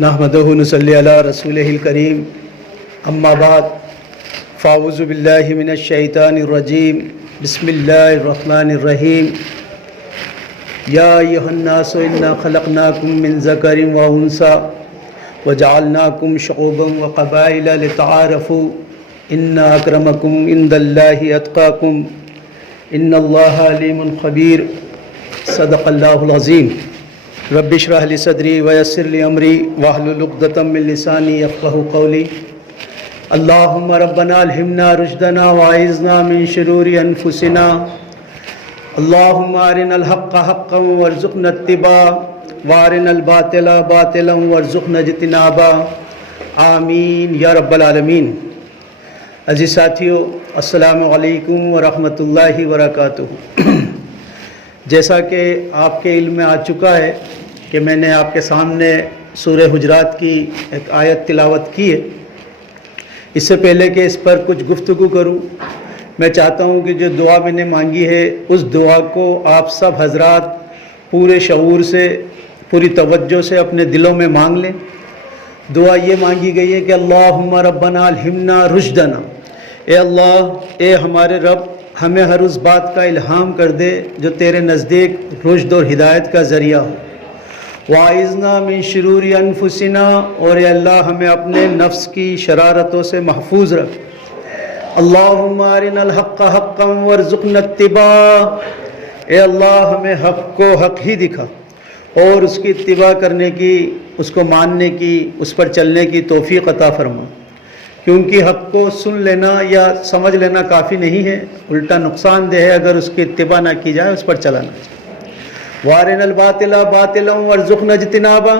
نحمدہ نصلی علی رسولہ الکریم اما بعد فاعوذ باللہ من الشیطان الرجیم بسم اللہ الرحمن الرحیم یا ایھا الناس انا خلقناکم من ذکر و انثی وجعلناکم شعوبا وقبائل لتعارفوا ان اکرمکم عند اللہ اتقاکم ان اللہ علیم خبیر صدق اللہ العظیم رب اشرح لی صدری ویسر لی امری واحلل عقدۃ من لسانی یفقہوا قولی اللہم ربنا الہمنا رشدنا واعذنا من شرور انفسنا اللہم ارنا الحق حقا وارزقنا اتباعہ وارنا الباطل باطلا وارزقنا اجتنابہ آمین یا رب العالمین۔ عزیز ساتھیو، السلام علیکم ورحمۃ اللہ وبرکاتہ۔ جیسا کہ آپ کے علم میں آ چکا ہے کہ میں نے آپ کے سامنے سورہ حجرات کی ایک آیت تلاوت کی ہے۔ اس سے پہلے کہ اس پر کچھ گفتگو کروں، میں چاہتا ہوں کہ جو دعا میں نے مانگی ہے اس دعا کو آپ سب حضرات پورے شعور سے، پوری توجہ سے اپنے دلوں میں مانگ لیں۔ دعا یہ مانگی گئی ہے کہ اللہم ربنا الہمنا رشدنا، اے اللہ، اے ہمارے رب، ہمیں ہر اس بات کا الہام کر دے جو تیرے نزدیک رشد اور ہدایت کا ذریعہ ہو۔ واعذنا من شرور انفسنا، اور اے اللہ ہمیں اپنے نفس کی شرارتوں سے محفوظ رکھ۔ اللہم ارنا الحق حقا وارزقنا اتباعہ، اے اللہ ہمیں حق کو حق ہی دکھا اور اس کی اتباع کرنے کی، اس کو ماننے کی، اس پر چلنے کی توفیق عطا فرما، کیونکہ حق کو سن لینا یا سمجھ لینا کافی نہیں ہے، الٹا نقصان دہ ہے اگر اس کی اتباع نہ کی جائے، اس پر چلانا چاہیے۔ وارنا الباطل باطلا وارزقنا اجتنابہ،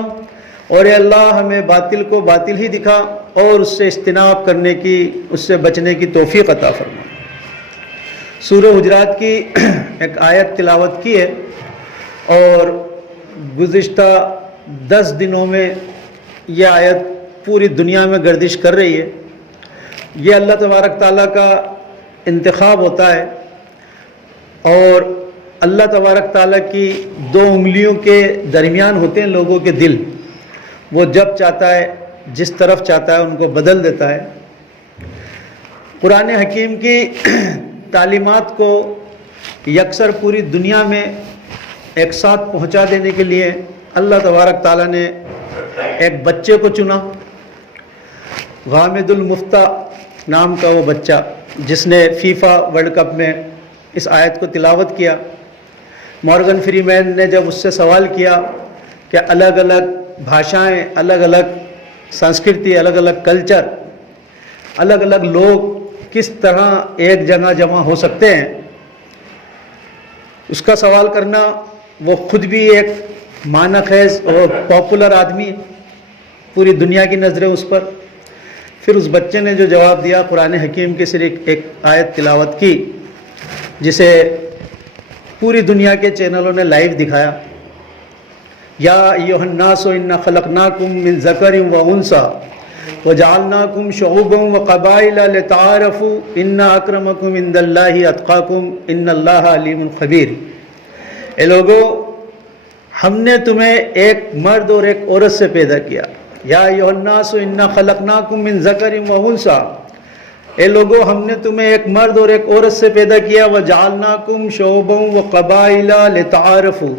اور اے اللہ ہمیں باطل کو باطل ہی دکھا اور اس سے اجتناب کرنے کی، اس سے بچنے کی توفیق عطا فرما۔ سورہ حجرات کی ایک آیت تلاوت کی ہے اور گزشتہ 10 دنوں میں یہ آیت پوری دنیا میں گردش کر رہی ہے۔ یہ اللہ تبارک تعالیٰ کا انتخاب ہوتا ہے، اور اللہ تبارک تعالیٰ کی 2 انگلیوں کے درمیان ہوتے ہیں لوگوں کے دل، وہ جب چاہتا ہے، جس طرف چاہتا ہے ان کو بدل دیتا ہے۔ قرآن حکیم کی تعلیمات کو یکسر پوری دنیا میں ایک ساتھ پہنچا دینے کے لیے اللہ تبارک تعالیٰ نے ایک بچے کو چنا، غامد المفتہ نام کا وہ بچہ، جس نے فیفا ورلڈ کپ میں اس آیت کو تلاوت کیا۔ مورگن فری مین نے جب اس سے سوال کیا کہ الگ الگ بھاشائیں، الگ الگ سنسکرتی، الگ الگ کلچر، الگ الگ لوگ کس طرح ایک جگہ جمع ہو سکتے ہیں، اس کا سوال کرنا، وہ خود بھی ایک معنی خیز اور پاپولر آدمی ہے، پوری دنیا کی نظریں اس پر۔ پھر اس بچے نے جو جواب دیا، قرآن حکیم کی صرف ایک آیت تلاوت کی، جسے پوری دنیا کے چینلوں نے لائیو دکھایا۔ یا ایھا الناس انا خلقناکم من ذکر و انثی وجعلناکم شعوبا وقبائل لتعارفوا ان اکرمکم عند اللہ اتقاکم ان اللہ علیم خبیر۔ اے لوگو، ہم نے تمہیں ایک مرد اور ایک عورت سے پیدا کیا۔ یا ایھا الناس انا خلقناکم من ذکر و انثی، اے لوگو، ہم نے تمہیں ایک مرد اور ایک عورت سے پیدا کیا۔ وجعلناکم شعوبا وقبائل لتعارفوا،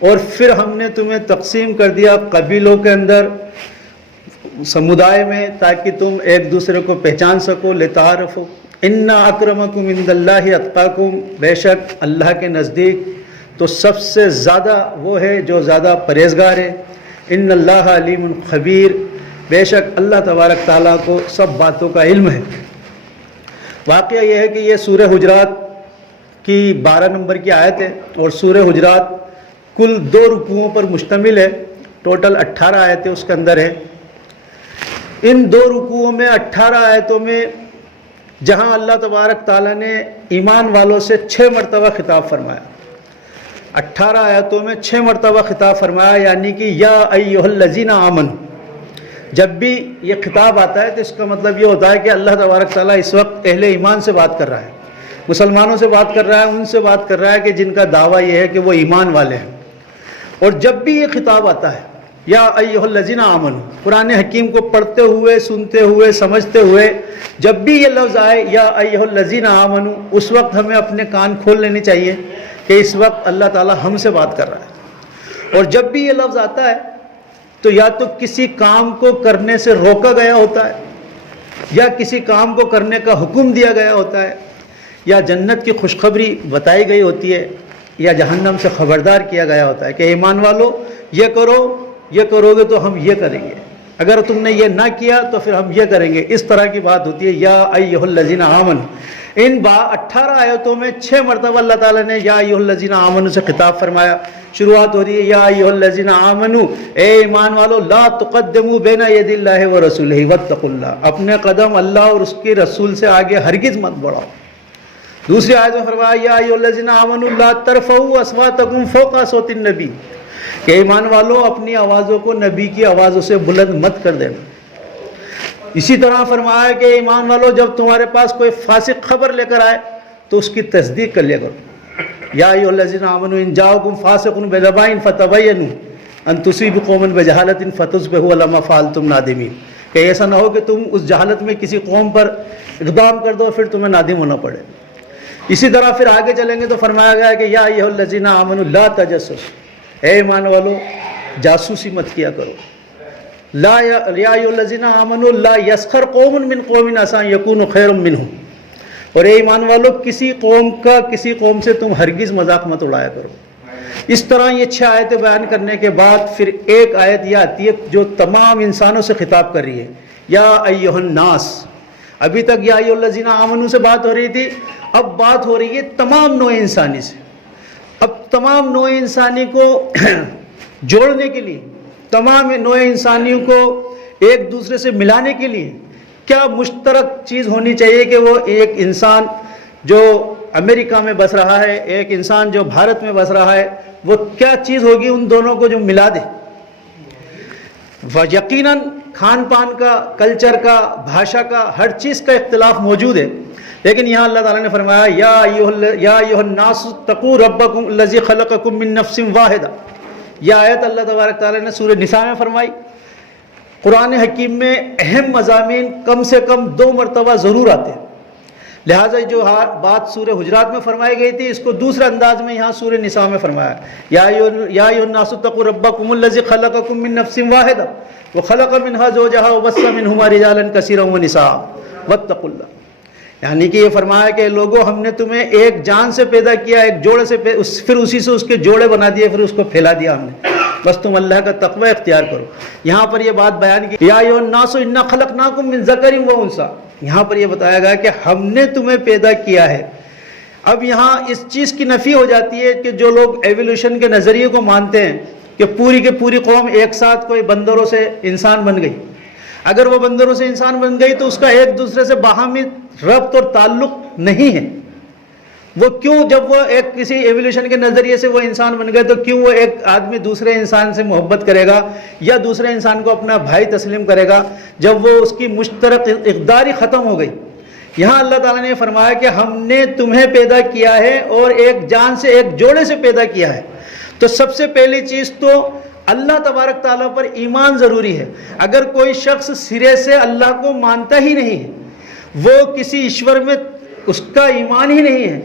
اور پھر ہم نے تمہیں تقسیم کر دیا قبیلوں کے اندر، سمودائے میں، تاکہ تم ایک دوسرے کو پہچان سکو۔ لتعارفوا ان اکرمکم عند اللہ اتقاکم، بے شک اللہ کے نزدیک تو سب سے زیادہ وہ ہے جو زیادہ پرہیزگار ہے۔ ان اللہ علیم خبیر، بے شک اللہ تبارک تعالیٰ کو سب باتوں کا علم ہے۔ واقعہ یہ ہے کہ یہ سورہ حجرات کی 12 نمبر کی آیت ہے، اور سورہ حجرات کل 2 رکوعوں پر مشتمل ہے، ٹوٹل 18 آیتیں اس کے اندر ہیں۔ ان 2 رکوعوں میں 18 آیتوں میں جہاں اللہ تبارک تعالیٰ نے ایمان والوں سے 6 مرتبہ خطاب فرمایا، 18 آیتوں میں 6 مرتبہ خطاب فرمایا، یعنی کہ یا ایھا الذین آمنوا۔ جب بھی یہ خطاب آتا ہے تو اس کا مطلب یہ ہوتا ہے کہ اللہ تبارک تعالیٰ اس وقت اہل ایمان سے بات کر رہا ہے، مسلمانوں سے بات کر رہا ہے، ان سے بات کر رہا ہے کہ جن کا دعویٰ یہ ہے کہ وہ ایمان والے ہیں۔ اور جب بھی یہ خطاب آتا ہے یا ایھا الذین آمنوا، قرآن حکیم کو پڑھتے ہوئے، سنتے ہوئے، سمجھتے ہوئے جب بھی یہ لفظ آئے یا ایھا الذین آمنوا، اس وقت ہمیں اپنے کان کھول لینے چاہیے کہ اس وقت اللہ تعالی ہم سے بات کر رہا ہے۔ اور جب بھی یہ لفظ آتا ہے تو یا تو کسی کام کو کرنے سے روکا گیا ہوتا ہے، یا کسی کام کو کرنے کا حکم دیا گیا ہوتا ہے، یا جنت کی خوشخبری بتائی گئی ہوتی ہے، یا جہنم سے خبردار کیا گیا ہوتا ہے کہ ایمان والو یہ کرو، یہ کرو گے تو ہم یہ کریں گے، اگر تم نے یہ نہ کیا تو پھر ہم یہ کریں گے۔ اس طرح کی بات ہوتی ہے یا ایھا الذین آمنوا۔ ان 18 آیتوں میں 6 مرتبہ اللہ تعالیٰ نے یا ایھا الذین آمنوا سے خطاب فرمایا۔ شروعات ہو رہی ہے یا ایھا الذین آمنوا، اے ایمان والو، لا تقدموا بین ید اللہ ورسولہ واتقوا اللہ، اپنے قدم اللہ اور اس کے رسول سے آگے ہرگز مت بڑھاؤ۔ دوسری آیت میں فرمایا یا ایھا الذین آمنوا لا ترفعوا اصواتکم فوق صوت النبی، کہ ایمان والو اپنی آوازوں کو نبی کی آوازوں سے بلند مت کر دینا۔ اسی طرح فرمایا کہ ایمان والو جب تمہارے پاس کوئی فاسق خبر لے کر آئے تو اس کی تصدیق کر لیا کرو۔ یا ایھا الذین آمنوا ان جاءکم فاسق بنبأ فتبینوا ان تصیبوا قوما بجہالۃ فتصبحوا علی ما فعلتم نادمین، کہ ایسا نہ ہو کہ تم اس جہالت میں کسی قوم پر اقدام کر دو پھر تمہیں نادم ہونا پڑے۔ اسی طرح پھر آگے چلیں گے تو فرمایا گیا ہے کہ یا ایھا الذین آمنوا لا تجسسوا، اے ایمان والو جاسوسی مت کیا کرو۔ یا ایھا الذین آمنوا لا یسخر قوم من قوم عسیٰ ان یکونوا خیرا منہم، اور اے ایمان والو کسی قوم کا کسی قوم سے تم ہرگز مذاق مت اڑایا کرو۔ اس طرح یہ 6 آیتیں بیان کرنے کے بعد پھر ایک آیت یہ آتی ہے جو تمام انسانوں سے خطاب کر رہی ہے، یا ایھا الناس۔ ابھی تک یا ایھا الذین آمنوا سے بات ہو رہی تھی، اب بات ہو رہی ہے تمام نوع انسانی سے۔ اب تمام نوع انسانی کو جوڑنے کے لیے، تمام نوع انسانیوں کو ایک دوسرے سے ملانے کے لیے کیا مشترک چیز ہونی چاہیے کہ وہ ایک انسان جو امریکہ میں بس رہا ہے، ایک انسان جو بھارت میں بس رہا ہے، وہ کیا چیز ہوگی ان دونوں کو جو ملا دے؟ یقیناً کھان پان کا، کلچر کا، بھاشا کا، ہر چیز کا اختلاف موجود ہے، لیکن یہاں اللہ تعالیٰ نے فرمایا یا ایھا الناس اتقوا ربکم الذی خلقکم من نفس واحدہ۔ یہ آیت اللہ تبارک تعالیٰ نے سورہ نساء میں فرمائی۔ قرآن حکیم میں اہم مضامین کم سے کم 2 مرتبہ ضرور آتے ہیں، لہٰذا جو بات سورہ حجرات میں فرمائی گئی تھی اس کو دوسرے انداز میں یہاں سورہ نساء میں فرمایا یا ایھا الناس اتقوا ربکم الذی خلقکم من نفس واحدہ وخلق منها زوجها وبث منهما رجالا کثیرا ونساء واتقوا اللہ، یعنی کہ یہ فرمایا کہ لوگوں ہم نے تمہیں ایک جان سے پیدا کیا، ایک جوڑے سے پھر اسی سے اس کے جوڑے بنا دیے، پھر اس کو پھیلا دیا ہم نے، بس تم اللہ کا تقوی اختیار کرو۔ یہاں پر یہ بات بیان کی یا ایھا الناس انا خلقناکم من ذکر و انثی، یہاں پر یہ بتایا گیا کہ ہم نے تمہیں پیدا کیا ہے۔ اب یہاں اس چیز کی نفی ہو جاتی ہے کہ جو لوگ ایولیوشن کے نظریے کو مانتے ہیں کہ پوری کی پوری قوم ایک ساتھ کوئی بندروں سے انسان بن گئی، اگر وہ بندروں سے انسان بن گئی تو اس کا ایک دوسرے سے باہمی ربط اور تعلق نہیں ہے۔ وہ کیوں جب وہ ایک کسی ایولیوشن کے نظریے سے وہ انسان بن گئے تو کیوں وہ ایک آدمی دوسرے انسان سے محبت کرے گا یا دوسرے انسان کو اپنا بھائی تسلیم کرے گا جب وہ اس کی مشترک اقدار ہی ختم ہو گئی؟ یہاں اللہ تعالیٰ نے فرمایا کہ ہم نے تمہیں پیدا کیا ہے اور ایک جان سے، ایک جوڑے سے پیدا کیا ہے۔ تو سب سے پہلی چیز تو اللہ تبارک تعالیٰ پر ایمان ضروری ہے۔ اگر کوئی شخص سرے سے اللہ کو مانتا ہی نہیں ہے، وہ کسی ایشور میں اس کا ایمان ہی نہیں ہے،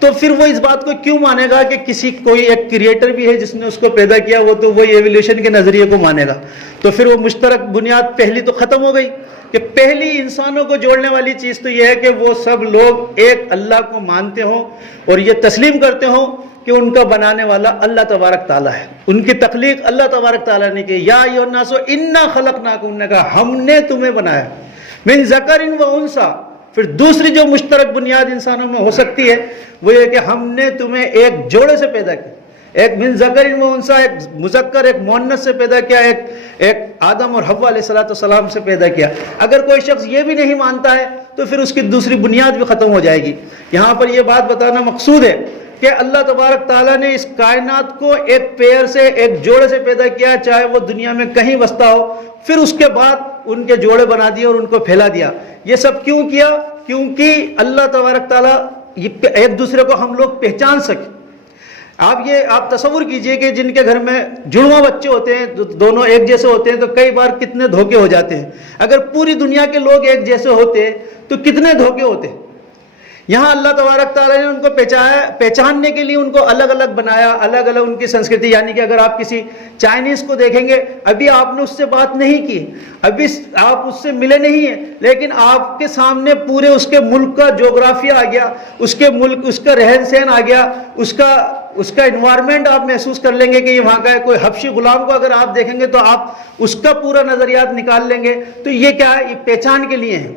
تو پھر وہ اس بات کو کیوں مانے گا کہ کوئی ایک کریٹر بھی ہے جس نے اس کو پیدا کیا، وہ تو وہی ایولیوشن کے نظریے کو مانے گا؟ تو پھر وہ مشترک بنیاد پہلی تو ختم ہو گئی کہ پہلی انسانوں کو جوڑنے والی چیز تو یہ ہے کہ وہ سب لوگ ایک اللہ کو مانتے ہوں اور یہ تسلیم کرتے ہوں کہ ان کا بنانے والا اللہ تبارک تعالیٰ ہے، ان کی تخلیق اللہ تبارک تعالیٰ نے کی۔ یا ایھا الناس انا خلقناکم، نے کہا ہم نے تمہیں بنایا، من ذکر و انثی۔ پھر دوسری جو مشترک بنیاد انسانوں میں ہو سکتی ہے وہ یہ کہ ہم نے تمہیں ایک جوڑے سے پیدا کیا، ایک من ذکر و انثی، ایک مذکر ایک مؤنث سے پیدا کیا، ایک آدم اور حوا علیہ السلام سے پیدا کیا۔ اگر کوئی شخص یہ بھی نہیں مانتا ہے تو پھر اس کی دوسری بنیاد بھی ختم ہو جائے گی۔ یہاں پر یہ بات بتانا مقصود ہے کہ اللہ تبارک تعالیٰ نے اس کائنات کو ایک پیر سے، ایک جوڑے سے پیدا کیا، چاہے وہ دنیا میں کہیں بستا ہو، پھر اس کے بعد ان کے جوڑے بنا دیے اور ان کو پھیلا دیا۔ یہ سب کیوں کیا؟ کیونکہ اللہ تبارک تعالیٰ ایک دوسرے کو ہم لوگ پہچان سکیں۔ آپ تصور کیجئے کہ جن کے گھر میں جڑواں بچے ہوتے ہیں، دونوں ایک جیسے ہوتے ہیں، تو کئی بار کتنے دھوکے ہو جاتے ہیں۔ اگر پوری دنیا کے لوگ ایک جیسے ہوتے تو کتنے دھوکے ہوتے۔ یہاں اللہ تبارک تعالیٰ نے ان کو پہچاننے کے لیے ان کو الگ الگ بنایا، الگ الگ ان کی سنسکرتی، یعنی کہ اگر آپ کسی چائنیز کو دیکھیں گے، ابھی آپ نے اس سے بات نہیں کی، ابھی آپ اس سے ملے نہیں ہیں، لیکن آپ کے سامنے پورے اس کے ملک کا جغرافیہ آ گیا، اس کے ملک، اس کا رہن سہن آ گیا، اس کا انوائرمنٹ آپ محسوس کر لیں گے کہ یہ وہاں کا ہے۔ کوئی حبشی غلام کو اگر آپ دیکھیں گے تو آپ اس کا پورا نظریات نکال لیں گے۔ تو یہ کیا ہے؟ یہ پہچان کے لیے ہے۔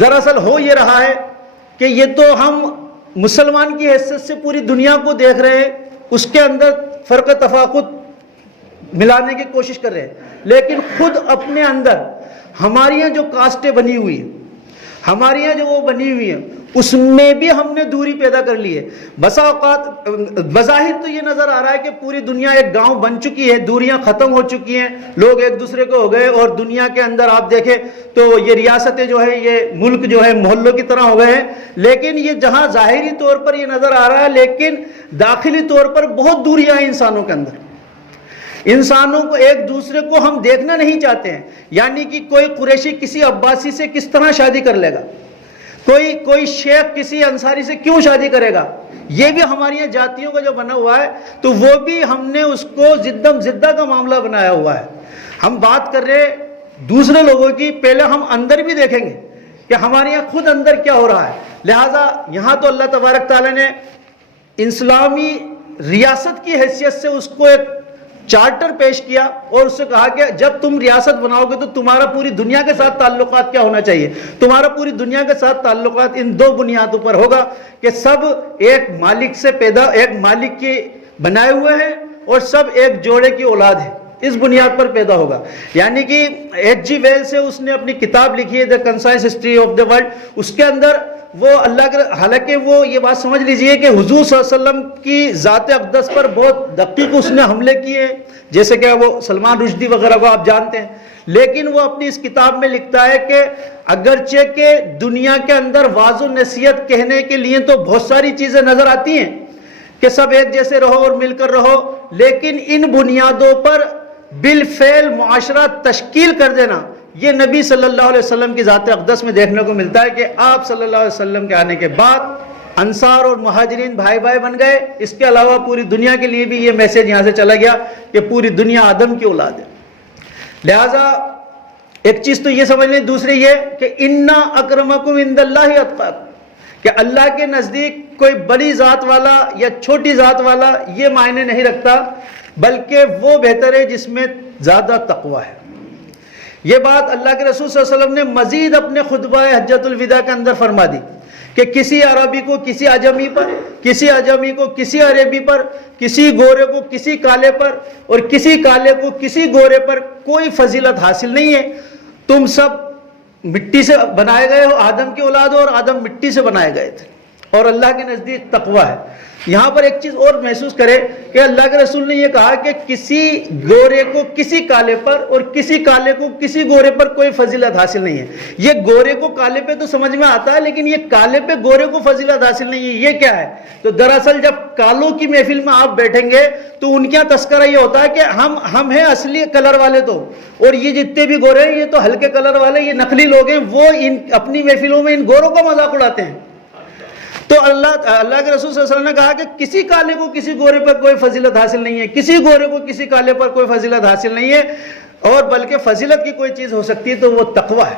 دراصل ہو یہ رہا ہے کہ یہ تو ہم مسلمان کی حیثیت سے پوری دنیا کو دیکھ رہے ہیں، اس کے اندر فرق تفاوت ملانے کی کوشش کر رہے ہیں، لیکن خود اپنے اندر ہماری یہاں جو کاسٹیں بنی ہوئی ہیں، ہماری یہاں جو وہ بنی ہوئی ہیں، اس میں بھی ہم نے دوری پیدا کر لی ہے۔ بسا اوقات بظاہر تو یہ نظر آ رہا ہے کہ پوری دنیا ایک گاؤں بن چکی ہے، دوریاں ختم ہو چکی ہیں، لوگ ایک دوسرے کو ہو گئے، اور دنیا کے اندر آپ دیکھیں تو یہ ریاستیں جو ہے، یہ ملک جو ہے محلوں کی طرح ہو گئے ہیں۔ لیکن یہ جہاں ظاہری طور پر یہ نظر آ رہا ہے، لیکن داخلی طور پر بہت دوریاں ہیں انسانوں کے اندر۔ انسانوں کو ایک دوسرے کو ہم دیکھنا نہیں چاہتے ہیں، یعنی کہ کوئی قریشی کسی عباسی سے کس طرح شادی کر لے گا، کوئی شیخ کسی انصاری سے کیوں شادی کرے گا، یہ بھی ہماری یہاں جاتیوں کا جو بنا ہوا ہے، تو وہ بھی ہم نے اس کو زدم زدہ کا معاملہ بنایا ہوا ہے۔ ہم بات کر رہے دوسرے لوگوں کی، پہلے ہم اندر بھی دیکھیں گے کہ ہمارے یہاں خود اندر کیا ہو رہا ہے۔ لہٰذا یہاں تو اللہ تبارک تعالیٰ نے اسلامی ریاست کی حیثیت سے اس کو ایک چارٹر پیش کیا، اور اس سے کہا کہ جب تم ریاست بناؤ گے تو تمہارا پوری دنیا کے ساتھ تعلقات کیا ہونا چاہیے، تمہارا پوری دنیا کے ساتھ تعلقات ان دو بنیادوں پر ہوگا کہ سب ایک مالک سے ایک مالک کے بنائے ہوئے ہیں، اور سب ایک جوڑے کی اولاد ہے، اس بنیاد پر پیدا ہوگا۔ یعنی کہ ایچ جی ویل سے اس نے اپنی کتاب لکھی ہے، the concise history of the world, اس کے اندر وہ اللہ کے، حالانکہ وہ یہ بات سمجھ لیجئے کہ حضور صلی اللہ علیہ وسلم کی ذات اقدس پر بہت دقیق اس نے حملے کیے، جیسے کہ وہ سلمان رشدی وغیرہ کو آپ جانتے ہیں، لیکن وہ اپنی اس کتاب میں لکھتا ہے کہ اگرچہ کہ دنیا کے اندر واضح نصیحت کہنے کے لیے تو بہت ساری چیزیں نظر آتی ہیں کہ سب ایک جیسے رہو اور مل کر رہو، لیکن ان بنیادوں پر بالفعل معاشرہ تشکیل کر دینا، یہ نبی صلی اللہ علیہ وسلم کی ذات اقدس میں دیکھنے کو ملتا ہے کہ آپ صلی اللہ علیہ وسلم کے آنے کے بعد انصار اور مہاجرین بھائی بھائی بن گئے۔ اس کے علاوہ پوری دنیا کے لیے بھی یہ میسیج یہاں سے چلا گیا کہ پوری دنیا آدم کی اولاد ہے۔ لہٰذا ایک چیز تو یہ سمجھ لیں، دوسری یہ کہ انا اکرمکم عند اللہ اتقاکم، کہ اللہ کے نزدیک کوئی بڑی ذات والا یا چھوٹی ذات والا یہ معنی نہیں رکھتا، بلکہ وہ بہتر ہے جس میں زیادہ تقوی ہے۔ یہ بات اللہ کے رسول صلی اللہ علیہ وسلم نے مزید اپنے خطبہ حجۃ الوداع کے اندر فرما دی کہ کسی عربی کو کسی عجمی پر، کسی عجمی کو کسی عربی پر، کسی گورے کو کسی کالے پر، اور کسی کالے کو کسی گورے پر کوئی فضیلت حاصل نہیں ہے۔ تم سب مٹی سے بنائے گئے ہو، آدم کی اولاد ہو، اور آدم مٹی سے بنائے گئے تھے، اور اللہ کے نزدیک تقوی ہے۔ یہاں پر ایک چیز اور محسوس کرے کہ اللہ کے رسول نے یہ کہا کہ کسی گورے کو کسی کالے پر اور کسی کالے کو کسی گورے پر کوئی فضیلت حاصل نہیں ہے۔ یہ گورے کو کالے پہ تو سمجھ میں آتا ہے، لیکن یہ کالے پہ گورے کو فضیلت حاصل نہیں ہے، یہ کیا ہے؟ تو دراصل جب کالوں کی محفل میں آپ بیٹھیں گے تو ان کا تذکرہ یہ ہوتا ہے کہ ہم ہیں اصلی کلر والے، تو اور یہ جتنے بھی گورے ہیں یہ تو ہلکے کلر والے، یہ نقلی لوگ ہیں، وہ اپنی محفلوں میں ان گوروں کا مذاق اڑاتے ہیں۔ تو اللہ کے رسول صلی اللہ علیہ وسلم نے کہا کہ کسی کالے کو کسی گورے پر کوئی فضیلت حاصل نہیں ہے، کسی گورے کو کسی کالے پر کوئی فضیلت حاصل نہیں ہے، اور بلکہ فضیلت کی کوئی چیز ہو سکتی ہے تو وہ تقوی ہے۔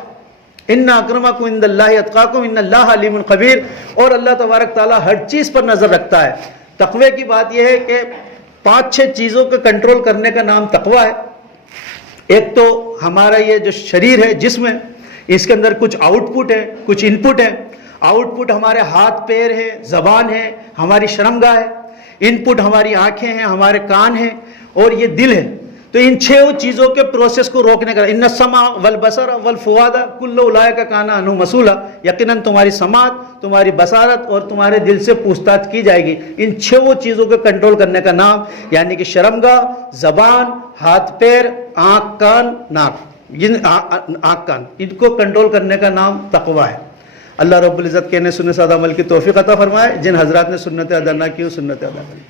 ان اکرمکم عند اللہ اتقاکم ان اللہ علیم خبیر، اور اللہ تبارک تعالیٰ ہر چیز پر نظر رکھتا ہے۔ تقوی کی بات یہ ہے کہ 5-6 چیزوں کو کنٹرول کرنے کا نام تقوی ہے۔ ایک تو ہمارا یہ جو شریر ہے، جسم ہے، اس کے اندر کچھ آؤٹ پٹ ہے، کچھ ان پٹ ہے۔ آؤٹ پٹ ہمارے ہاتھ پیر ہے، زبان ہے، ہماری شرمگاہ ہے۔ ان پٹ ہماری آنکھیں ہیں، ہمارے کان ہیں، اور یہ دل ہے۔ تو ان 6 چیزوں کے پروسیس کو روکنے کا، ان السمع والبصر والفؤاد کل اولئک کان عنہ مسئولا، یقیناً تمہاری سماعت، تمہاری بصارت اور تمہارے دل سے پوچھ تاچھ کی جائے گی۔ ان 6 چیزوں کو کنٹرول کرنے کا نام، یعنی کہ شرمگاہ، زبان، ہاتھ پیر، آنکھ کان ناک، آنکھ کان، ان کو کنٹرول کرنے کا نام تقوی ہے۔ اللہ رب العزت کہنے سننے سادہ عمل کی توفیق عطا فرمائے۔ جن حضرات نے سنت ادا نہ کی، سنت ادا کریں۔